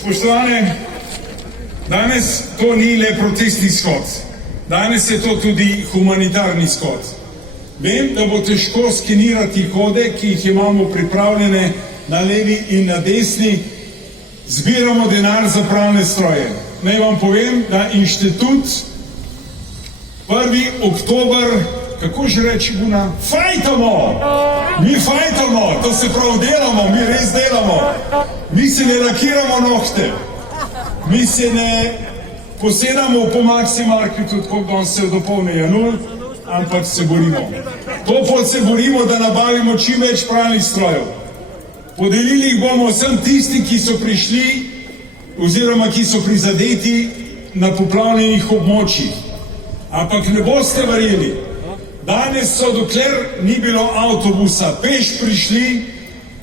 Spoštovane, danes to ni le protestni shod, danes je to tudi humanitarni shod. Vem, da bo težko skenirati kode, ki jih imamo pripravljene na levi in na desni, zbiramo denar za pralne stroje. Naj vam povem, da inštitut 1. oktober, kako že reči Buna, fajtamo! Mi fajtamo, to se prav delamo, mi res delamo. Mi se ne lakiramo nohte, mi se ne posedamo po Maximarketu, tako da se dopolne Janul, ampak se borimo. To pot se borimo, da nabavimo čim več pralnih strojev. Podelili jih bomo vsem tisti, ki so prišli oziroma ki so prizadeti na poplavljenih območjih. Ampak ne boste verjeli, danes so, dokler ni bilo avtobusa, peš prišli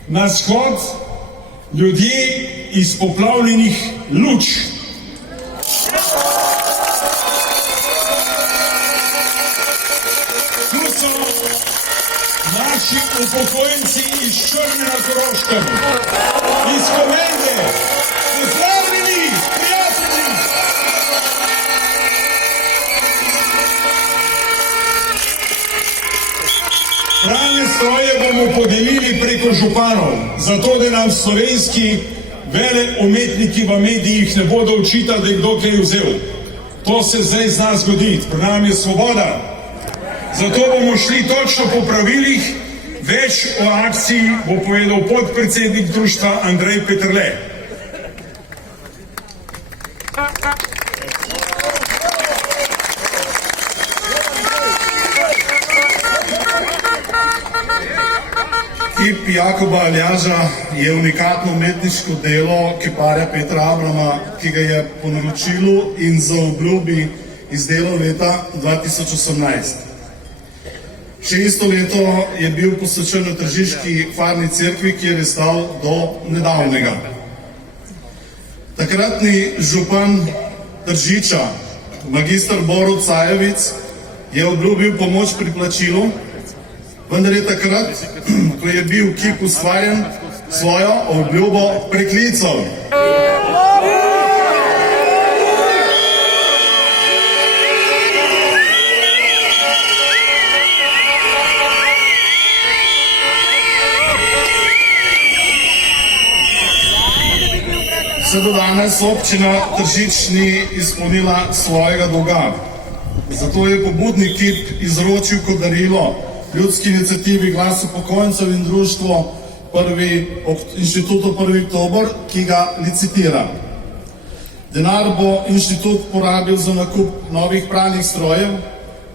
na shod ljudje iz poplavljenih Luč. Tu so naši upokojenci iz Črne na Koroškem, iz Komende, pozdravljeni, prijatelji! Pralne stroje bomo podelili preko županov, zato da nam slovenski veleumetniki v medijih ne bodo očitali, da je kdo kaj vzel. To se zdaj zna zgoditi, pri nam je svoboda. Zato bomo šli točno po pravilih, več o akciji bo povedal podpredsednik društva Andrej Peterle. Kip Jakoba Aljaža je unikatno umetniško delo kiparja Petra Abrama, ki ga je po naročilu in za obljubi izdelal leta 2018. Še isto leto je bil posvečen na Tržiški farni cerkvi, kjer je stal do nedavnega. Takratni župan Tržiča, magister Borut Sajovic, je obljubil pomoč pri plačilu, vendar je takrat, ko je bil kip ustvarjen, svojo obljubo preklical. Vse do danes občina Tržič ni izpolnila svojega dolga. Zato je pobudni kip izročil kot darilo ljudski iniciativi Glas upokojencev in društvo Inštitutu 1. oktober, ki ga licitira. Denar bo inštitut porabil za nakup novih pralnih strojev,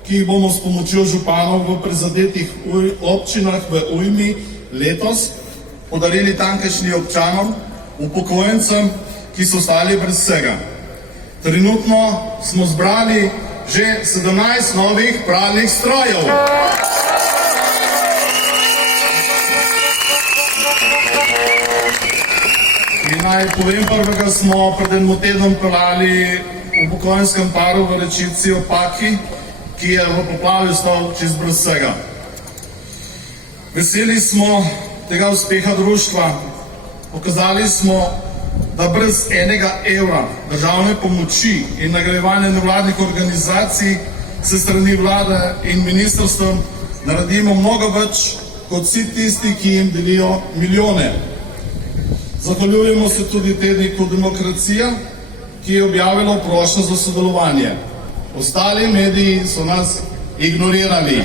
ki jih bomo s pomočjo županov v prizadetih občinah v ujmi letos podarili tamkajšnjim občanom, upokojencem, ki so ostali brez vsega. Trenutno smo zbrali že 17 novih pralnih strojev. In naj povem, prvega smo pred enim tednom pelali v upokojenskem paru v Rečici ob Paki, ki je v poplavi ostal čist brez vsega. Veseli smo tega uspeha društva. Pokazali smo, da brez enega evra državne pomoči in nagrajevanja nevladnih organizacij se strani vlade in ministrstvom naredimo mnogo več kot vsi tisti, ki jim delijo milijone. Zahvaljujemo se tudi tedniku Demokracija, ki je objavilo prošnjo za sodelovanje. Ostali mediji so nas ignorirali.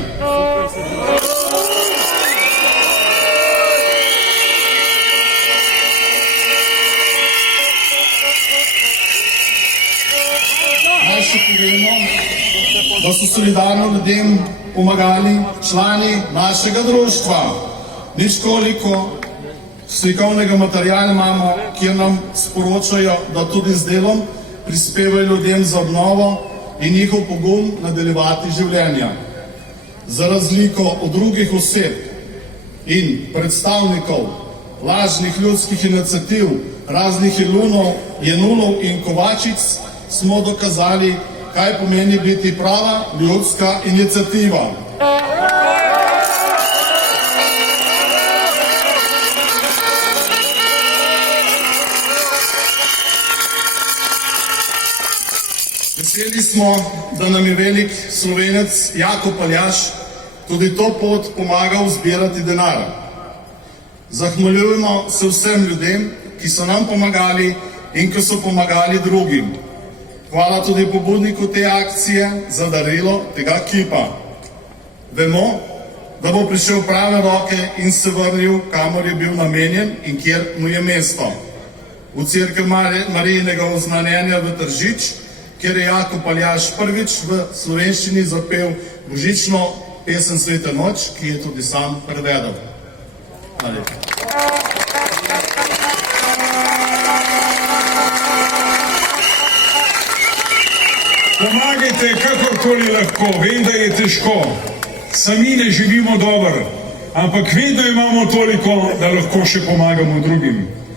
Naj še povemo, da so solidarno ljudem pomagali člani našega društva. Nič koliko slikovnega materiala imamo, kjer nam sporočajo, da tudi z delom prispevajo ljudem za obnovo in njihov pogum nadaljevati življenja. Za razliko od drugih oseb in predstavnikov lažnih ljudskih iniciativ, raznih Jenulov in Kovačic, smo dokazali, kaj pomeni biti prava ljudska iniciativa. Veseli smo, da nam je velik Slovenec Jakob Aljaž tudi to pot pomagal zbirati denar. Zahvaljujemo se vsem ljudem, ki so nam pomagali in ki so pomagali drugim. Hvala tudi pobudniku te akcije za darilo tega kipa. Vemo, da bo prišel v prave roke in se vrnil, kamor je bil namenjen in kjer mu je mesto. V cerkev Marijinega oznanjenja v Tržič, kjer je Jakob Aljaž prvič v slovenščini zapel božično pesem Sveta noč, ki je tudi sam prevedel. Hvala lepa. Pomagajte, kakorkoli lahko. Vem, da je težko. Sami ne živimo dobro, ampak vedno imamo toliko, da lahko še pomagamo drugim.